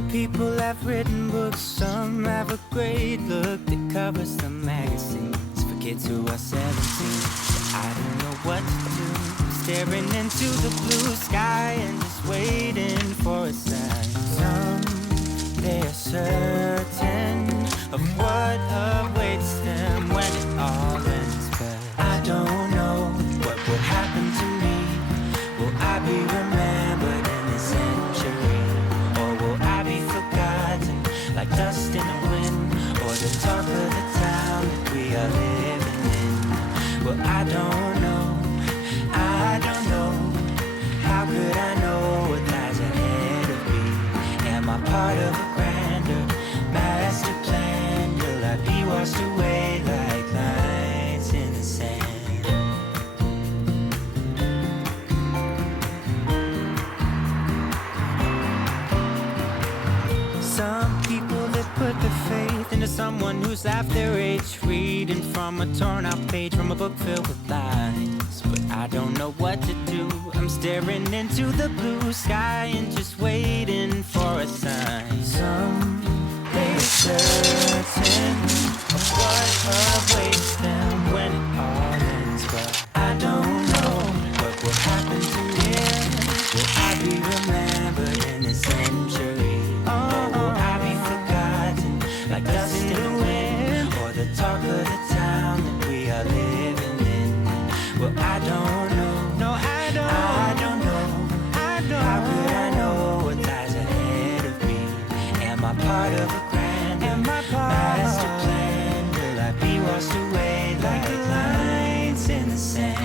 Some people have written books, some have a great look that covers the magazines for kids who are 17. So I don't know what to do, staring into the blue sky and just waiting for a sign. Some, they are certain of what awaits them when it all ends, but I don't know what will happen to me. Will I be remembered in this century, or will I be forgotten like dust in the wind, or the talk of the town that we are living in? Well, I don't know, I don't know. How could I know what lies ahead of me? Am I part of a grander master plan? Will I be washed away like lines in the sand? Some people that put their faith into someone who's half their age, reading from a torn out page from a book filled with lies. But I don't know what to do. I'm staring into the blue sky and just waiting for a sign. Some, they're certain of what awaits them when it all ends, but I don't know what will happen to me. Will I be remembered in a century? Or will I be forgotten like dust in the wind, or the talk of the town that we are living in? Well, I don't know. No, I don't know. How could I know what lies ahead of me? Am I part of a grander master plan? Will I be washed away like lines in the sand?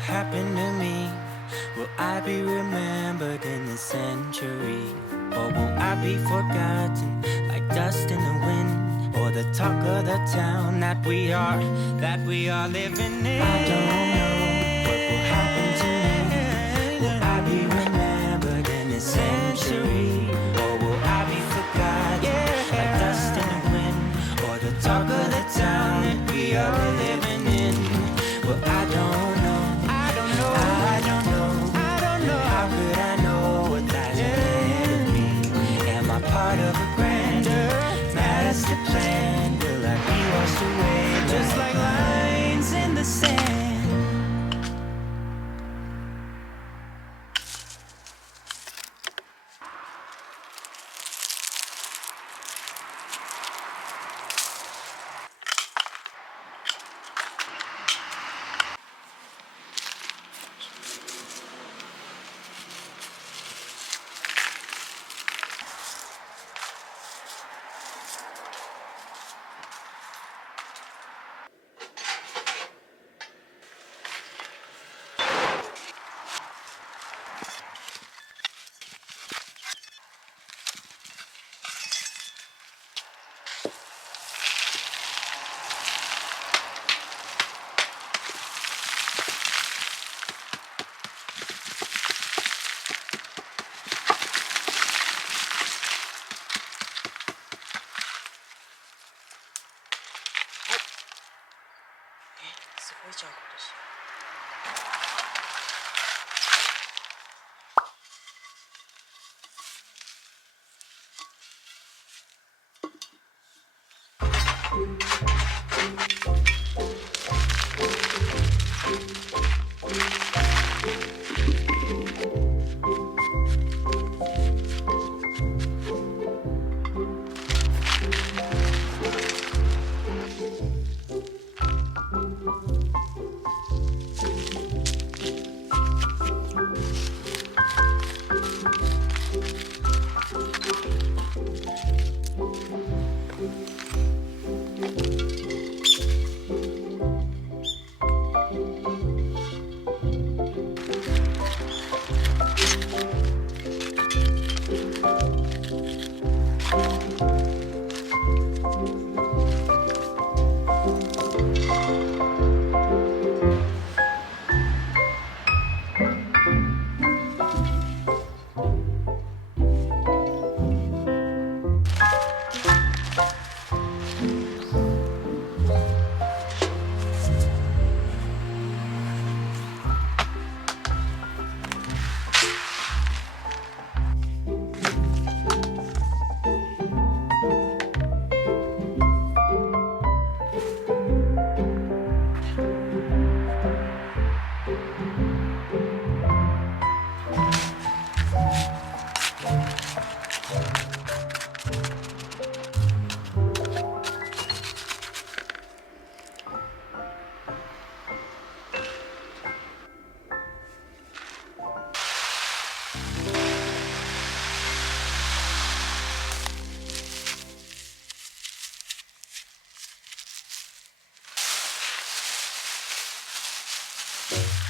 Happen to me? Will I be remembered in this century, or will I be forgotten like dust in the wind, or the talk of the town that we are living in? I don't know what will happen to me. Will I be remembered in this century, or will I be forgotten like dust in the wind, or the talk of the town that we are living in? Well, I don't know. How could I know what lies ahead of me? Am I part of a grander master plan? Will I be washed away just like lines in the sand?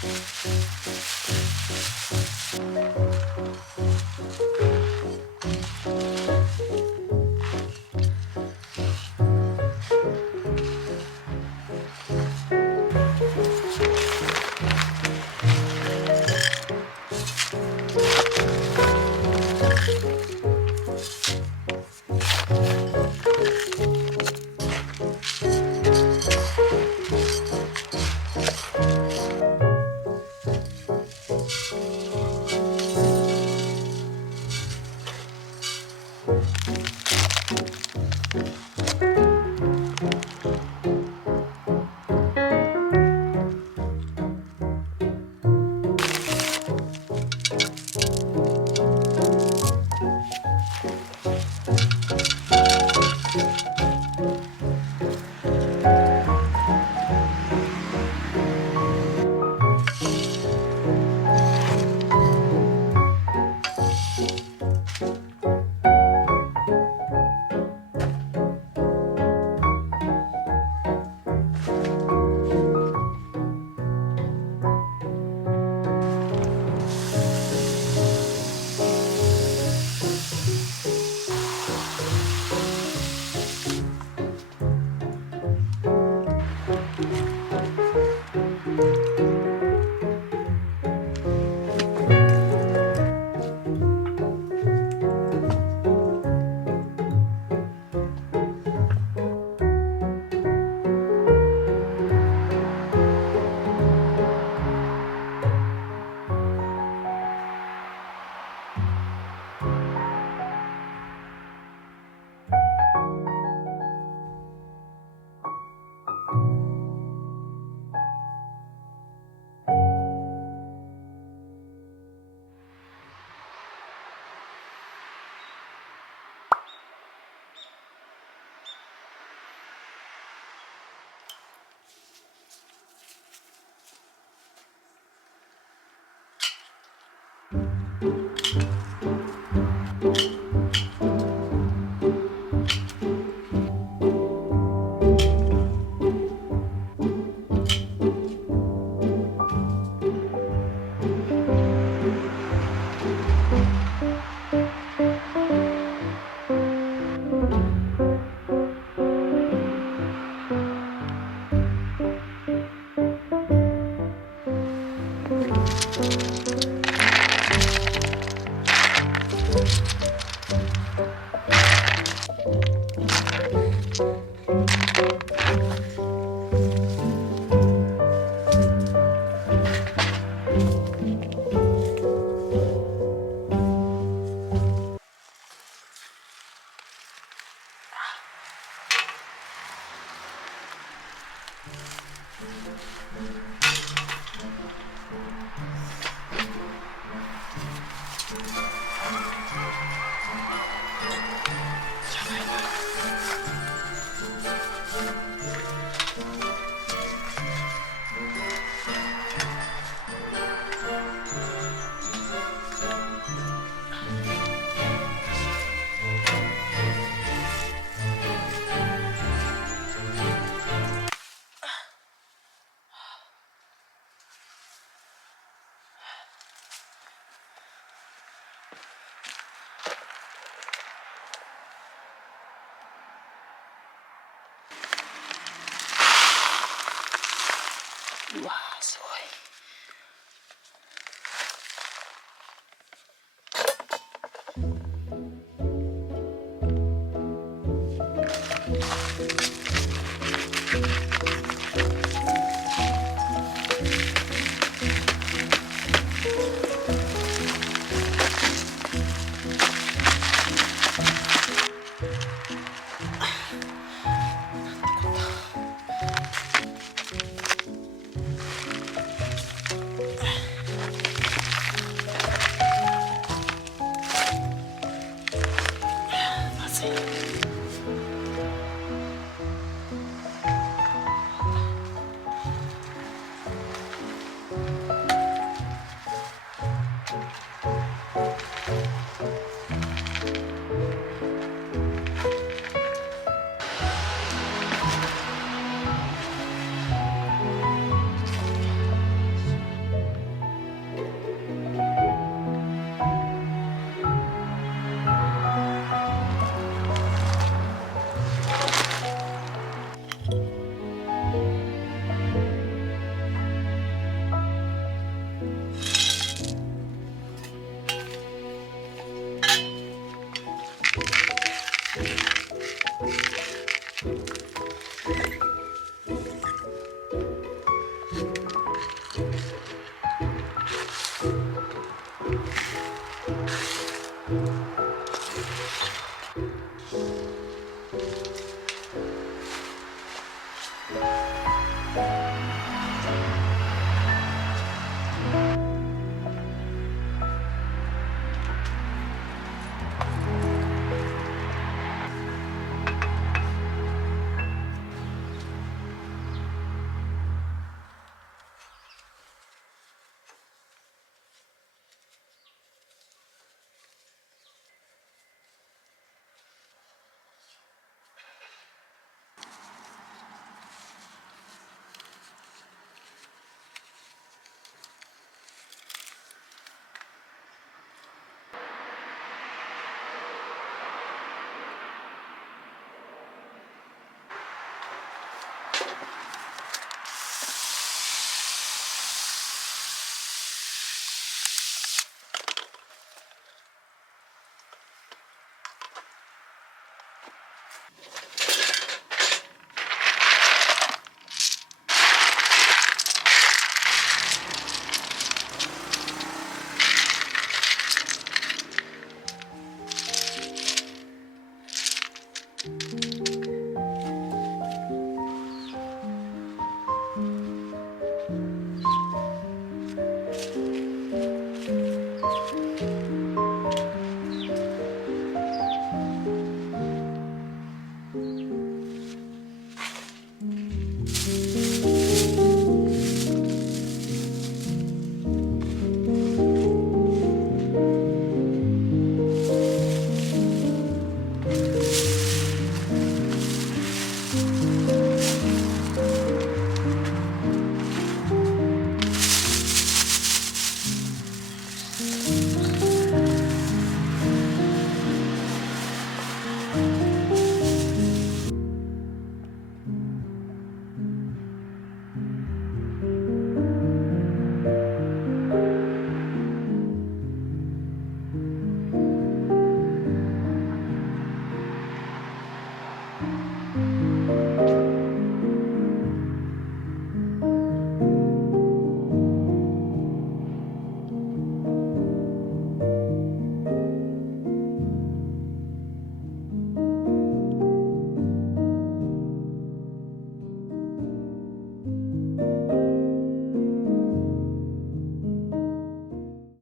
うわ